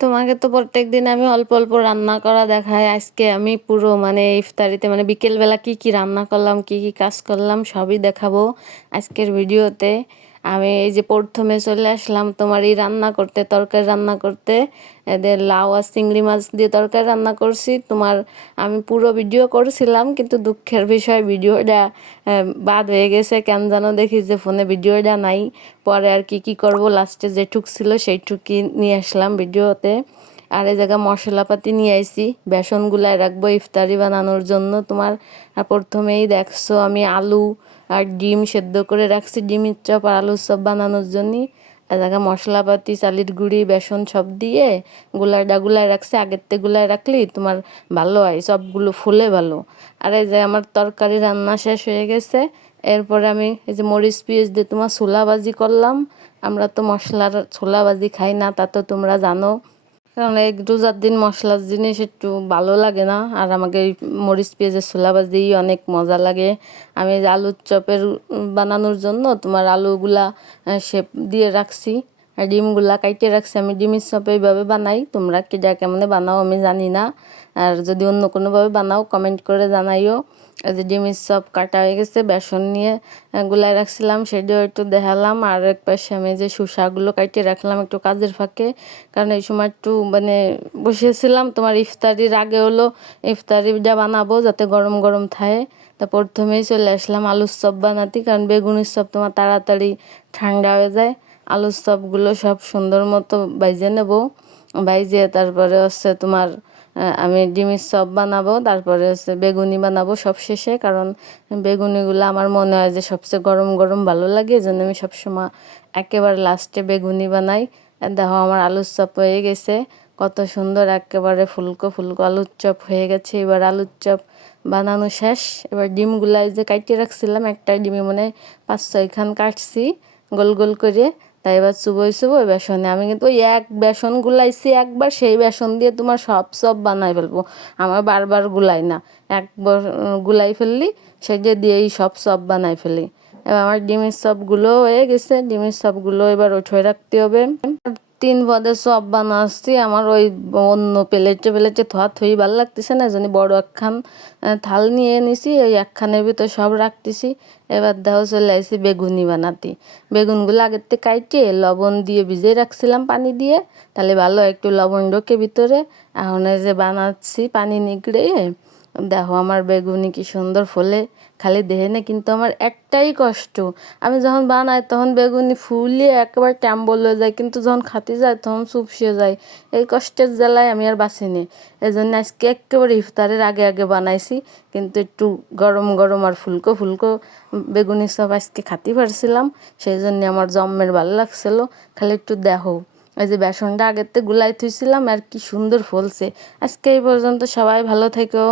তোমাকে তো প্রত্যেক দিন আমি অল্প অল্প রান্না করা দেখাই। আজকে আমি পুরো মানে ইফতারিতে মানে বিকেলবেলা কি কি রান্না করলাম, কি কি কাজ করলাম সবই দেখাবো আজকের ভিডিওতে। আমি এই যে প্রথমে চলে আসলাম তোমার এই রান্না করতে, তরকারি রান্না করতে। এদের লাউ আর চিংড়ি মাছ দিয়ে তরকারি রান্না করছি। তোমার আমি পুরো ভিডিও করছিলাম, কিন্তু দুঃখের বিষয়, ভিডিওটা বাদ হয়ে গেছে। কেন যেন দেখি যে ফোনে ভিডিওটা নাই। পরে আর কি কি করব? লাস্টে যেটুক ছিল সেইটুকি নিয়ে আসলাম ভিডিওতে। আর এই জায়গায় মশলাপাতি নিয়ে আইছি। বেসন গুলায় রাখব ইফতারি বানানোর জন্য। তোমার প্রথমেই দেখছ আমি আলু আর ডিম সেদ্ধ করে রাখছি, ডিমের চপ আর আলুর চপ বানানোর জন্যই জায়গায় মশলাপাতি, চালির গুঁড়ি, বেসন সব দিয়ে গুলাডা গুলায় রাখছি। আগের থেকে গুলায় রাখলি তোমার ভালো হয় সবগুলো ফুলে ভালো। আর এই যে আমার তরকারি রান্না শেষ হয়ে গেছে। এরপরে আমি এই যে মরিচ পিঁয়াজ দিয়ে তোমার ছোলাবাজি করলাম। আমরা তো মশলার ছোলাবাজি খাই না, তা তো তোমরা জানো। কারণ এক দু চার দিন মশলার জিনিস একটু ভালো লাগে না। আর আমাকে মরিচ, পেঁয়াজের ছোলা ভাজি অনেক মজা লাগে। আমি আলুর চপের বানানোর জন্য তোমার আলুগুলা শেপ দিয়ে রাখছি। ডিমগুলা কাইটে রাখছি, আমি ডিমের চপ এইভাবে বানাই। তোমরা কি যা কেমনে বানাও আমি জানি না। আর যদি অন্য কোনোভাবে বানাও কমেন্ট করে জানাইও। যে ডিমের চপ কাটা হয়ে গেছে, বেসন নিয়ে গুলাই রাখছিলাম, সেটাও একটু দেখালাম। আর এক পাশে আমি যে শুষাগুলো কাটিয়ে রাখলাম একটু কাজের ফাঁকে, কারণ এই সময় একটু মানে বসেছিলাম, তোমার ইফতারির আগে হলো ইফতারিটা বানাবো যাতে গরম গরম থাকে। তা প্রথমেই চলে আসলাম আলুর চপ বানাতে, কারণ বেগুনের চপ তোমার তাড়াতাড়ি ঠান্ডা হয়ে যায়। আলুর চপগুলো সব সুন্দর মতো বাইজে নেব। বাইজে তারপরে হচ্ছে তোমার আমি ডিমের চপ বানাবো, তারপরে হচ্ছে বেগুনি বানাবো সব শেষে, কারণ বেগুনিগুলো আমার মনে হয় যে সবচেয়ে গরম গরম ভালো লাগে, এই জন্য আমি সবসময় একেবারে লাস্টে বেগুনি বানাই। দেখো আমার আলুর চপ হয়ে গেছে, কত সুন্দর একেবারে ফুলকো ফুলকো আলুর চপ হয়ে গেছে। এবার আলুর চপ বানানো শেষ, এবার ডিমগুলাই যে কাটিয়ে রাখছিলাম, একটা ডিমে মনে পাঁচ ছয়খান কাটছি গোল গোল করে। তাই এবার চুবোই চুবোই বেসনে আমি কিন্তু ওই এক বেসন গুলাইছি একবার, সেই বেসন দিয়ে তোমার সব সব বানাই ফেলব। আমার বারবার গুলাই না। একবার গুলাই ফেললি সেটা দিয়েই সব সব বানাই ফেলি। এবার আমার ডিমের সবগুলো হয়ে গেছে। ডিমের সবগুলো এবার উঠে রাখতে হবে। তিন পদের সব বানাচ্ছি। আমার ওই অন্য প্লেটে প্লেটে থোয়া থই ভালো লাগতেছে না, জানি বড় একখান থাল নিয়ে নিছি ওই একখানের ভিতর সব রাখতেছি। এবার দেখো চলে আসছি বেগুনি বানাতে। বেগুনগুলো আগের থেকে কাইটে, লবণ দিয়ে ভিজে রাখছিলাম পানি দিয়ে, তাহলে ভালো একটু লবণ ঢোকে ভিতরে। এখন যে বানাচ্ছি পানি নিগড়ে। দেখো আমার বেগুনি কি সুন্দর ফলে খালি দেহে না কিন্তু আমার একটাই কষ্ট। আমি যখন বানাই তখন বেগুনি ফুলিয়ে একেবারে ট্যাম্বল হয়ে যায়, কিন্তু যখন খাতে যায় তখন চুপসিয়ে যায়। এই কষ্টের জ্বালায় আমি আর বাঁচিনি এই জন্য আজকে একেবারে ইফতারের আগে আগে বানাইছি, কিন্তু একটু গরম গরম আর ফুলকো ফুলকো বেগুনি সব আজকে খাতে পারছিলাম, সেই জন্য আমার জম্মের ভালো লাগছিল। খালি একটু দেখো, এই যে বেসনটা আগের থেকে গুলাই থুইছিলাম আর কি সুন্দর ফলছে। আজকে এই পর্যন্ত সবাই ভালো থেকো।